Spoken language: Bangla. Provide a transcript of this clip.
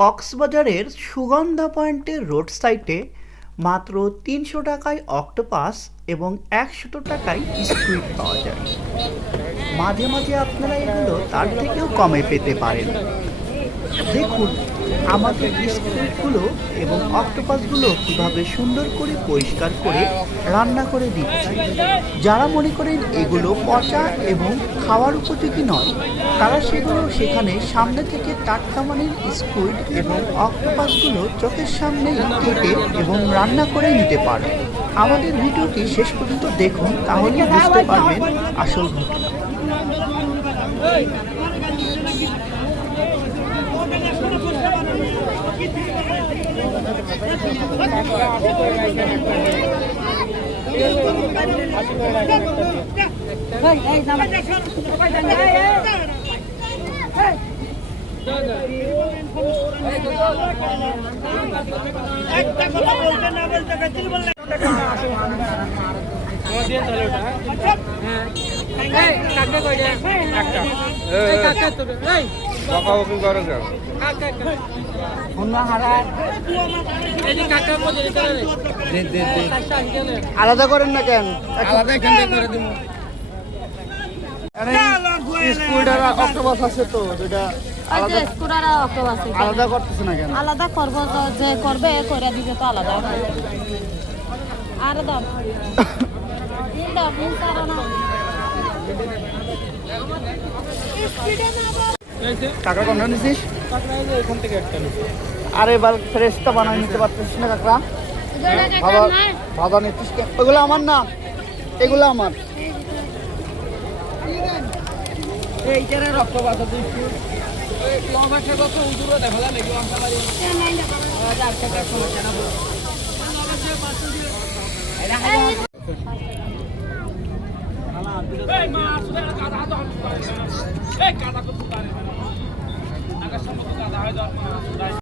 কক্সবাজারের সুগন্ধা পয়েন্টের রোড সাইডে মাত্র ৩০০ টাকায় অক্টোপাস এবং ১০০ টাকায় স্কুইড পাওয়া যায়। মাঝে মাঝে আপনারা এগুলো তার থেকেও কমে পেতে পারেন। দেখুন আমাদের স্কুইডগুলো এবং অক্টোপাসগুলো কিভাবে সুন্দর করে পরিষ্কার করে রান্না করে দিচ্ছে। যারা মনে করেন এগুলো পচা এবং খাওয়ার উপযোগী নয়, তারা সেগুলো সেখানে সামনে থেকে টাটকা মানের স্কুইড এবং অক্টোপাসগুলো চোখের সামনেই কেটে এবং রান্না করে নিতে পারে। আমাদের ভিডিওটি শেষ পর্যন্ত দেখুন, তাহলেই বুঝতে পারবেন আসল ঘটনা। আলাদা করেন না কেন? আলাদা করে দিব। অক্টোপাস আছে তো, যেটা আলাদা করতেছে না কেন? আলাদা করবো তো, যে করবে করে দিবে তো আলাদা। আর দাম টাকা কম নিছিস? আরে এবার ফ্রেশটা বানাই নিতে পারতেছিস না কাকড়া? ভাবা নিতিস? ওগুলো আমার না, এগুলো আমার। এইটারে রক্ত বাতা দিচ্ছি।